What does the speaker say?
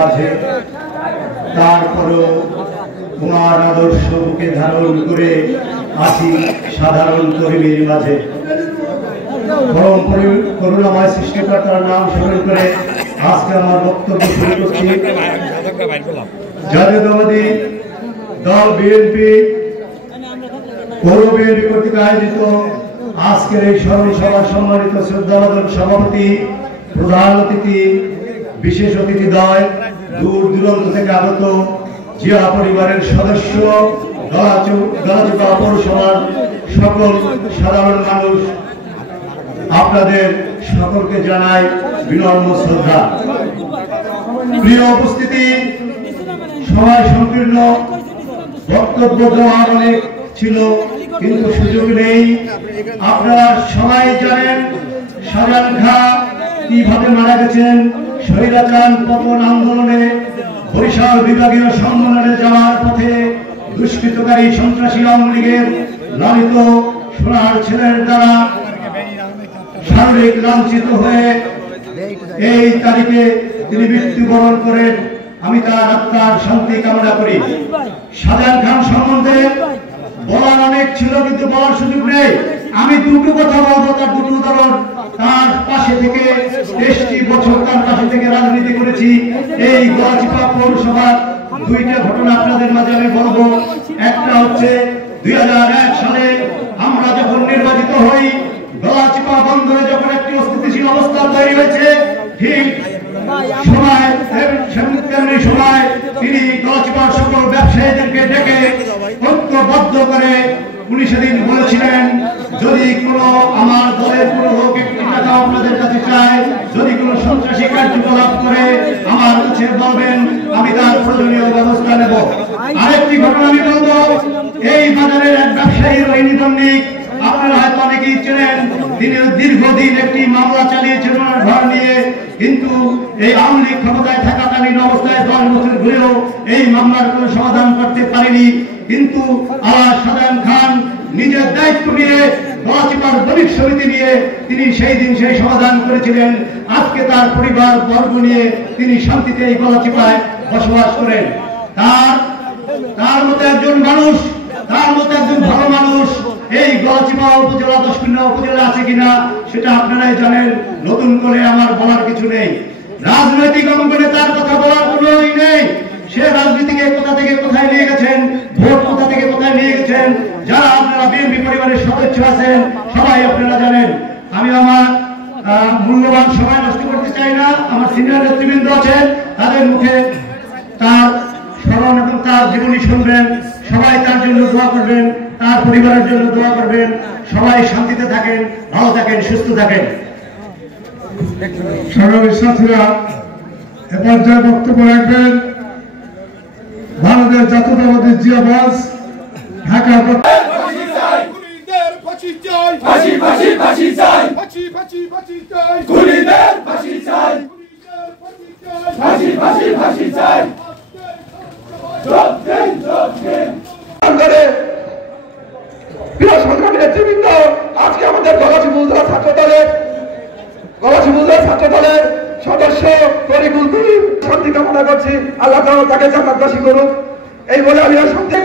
মাঝে, তারপরও তোমার আদর্শ বুকে ধারণ করে আছি সাধারণ কর্মীর মাঝে। পরম করুণাময় সৃষ্টিকর্তার নাম স্মরণ করে আজকে আমার বক্তব্য শুরু করছি। জাতীয়তাবাদী দল বিএনপি পৌর বিএনপি কর্তৃক আয়োজিত আজকের এই স্মরণ সভার সম্মানিত শ্রদ্ধাভাজন সভাপতি, প্রধান অতিথি, বিশেষ অতিথিদ্বয়, দূর দূরান্ত থেকে আগত জিয়া পরিবারের সদস্য, গলাচিপা পৌরসভার সকল সাধারণ মানুষ, আপনাদের সকলকে জানাই বিনম্র শ্রদ্ধা। প্রিয় উপস্থিতি, সময় সংকীর্ণ, বক্তব্য দেওয়ার অনেক ছিল কিন্তু সুযোগ নেই। আপনারা সবাই জানেন শাহজাহান খাঁ কিভাবে মারা গেছেন। স্বৈরাচার পতন আন্দোলনে বরিশাল বিভাগীয় সম্মেলনে যাওয়ার পথে দুষ্কৃতকারী সন্ত্রাসী আওয়ামী লীগের লালিত সোনার ছেলের দ্বারা শারীরিক লাঞ্ছিত হয়ে এই তারিখে তিনি মৃত্যুবরণ করেন। আমি তার আত্মার শান্তি কামনা করি। শাহজাহান খান সম্বন্ধে বলার অনেক ছিল কিন্তু বলার সুযোগ নেই। আমি দুটো কথা বলবো, তার দুটো উদাহরণ। তার পাশে থেকে 23টি বছর তার পাশে থেকে রাজনীতি করেছি। এই গলাচিপা পৌরসভার দুইটা ঘটনা আপনাদের মাঝে আমি বলবো। একটা হচ্ছে 2001 সালে আমরা যখন নির্বাচিত হই, গলাচিপা বন্দরে যখন একটি অস্থিতিশীল অবস্থা তৈরি হয়েছে, ঠিক সময় তিনি গলাচিপার সকল ব্যবসায়ীদেরকে ডেকে ঐক্যবদ্ধ করে উনি সেদিন বলেছিলেন, যদি কোনো আমার দলের কোনো লোক একটি টাকা আপনাদের কাছে চায়, যদি কোনো সন্ত্রাসী কার্যকলাপ করে আমার কাছে বলবেন, আমি তার প্রয়োজনীয় ব্যবস্থা নেব। আরেকটি ঘটনা আমি বলবো, এই বাজারের এক ব্যবসায়ী রোহিণী দন্ডিক, আপনারা হয়তো অনেকেই চেনেন। তিনি দীর্ঘদিন একটি মামলা চালিয়েছেন ওনার ঘর নিয়ে, কিন্তু এই আওয়ামী লীগ ক্ষমতায় থাকাকালীন অবস্থায় 10 বছর ঘুরেও এই মামলার কোনো সমাধান করতে পারেনি। কিন্তু শাহজাহান খান নিজের দায়িত্ব নিয়ে গলাচিপার দলিত সমিতি নিয়ে তিনি সেই দিন সেই সমাধান করেছিলেন। আজকে তার পরিবার বর্গ নিয়ে তিনি শান্তিতে এই গলাচিপায় বসবাস করেন। তার মতো একজন মানুষ, তার মতো একজন ভালো মানুষ এই গলাচিপা উপজেলা 10 উপজেলা আছে কিনা সেটা আপনারাই জানেন। নতুন করে আমার বলার কিছু নেই। রাজনৈতিক অঙ্গনে তার কথা বলার কোনোই নেই। সে রাজনীতিকে কোথা থেকে কোথায় নিয়ে গেছেন, ভোট কোথা থেকে কোথায় নিয়ে গেছেন, যারা আপনারা বিএনপি পরিবারের সদস্য আছেন সবাই আপনারা জানেন। আমি আমার মূল্যবান সময় নষ্ট করতে চাই না। আমার সিনিয়র নেতৃবৃন্দ আছেন, তাদের মুখে তার স্মরণ এবং তার জীবনী শুনবেন। সবাই তার জন্য দোয়া করবেন, তার পরিবারের জন্য দোয়া করবেন। সবাই শান্তিতে থাকেন, ভালো থাকেন, সুস্থ থাকেন। সংগ্রামী সাথীরা, এ পর্যায়ে বক্তব্য রাখবেন ভারতের জাতীয়তাবাদী জিয়াবাজ ঢাকা আজকে আমাদের গলাচিপা উপজেলা ছাত্র দলের সদস্য তরিকুল শান্তি কামনা করছি। আল্লাহ তাকে জান্নাতবাসী করুক, এই বলে আমি আর সত্যি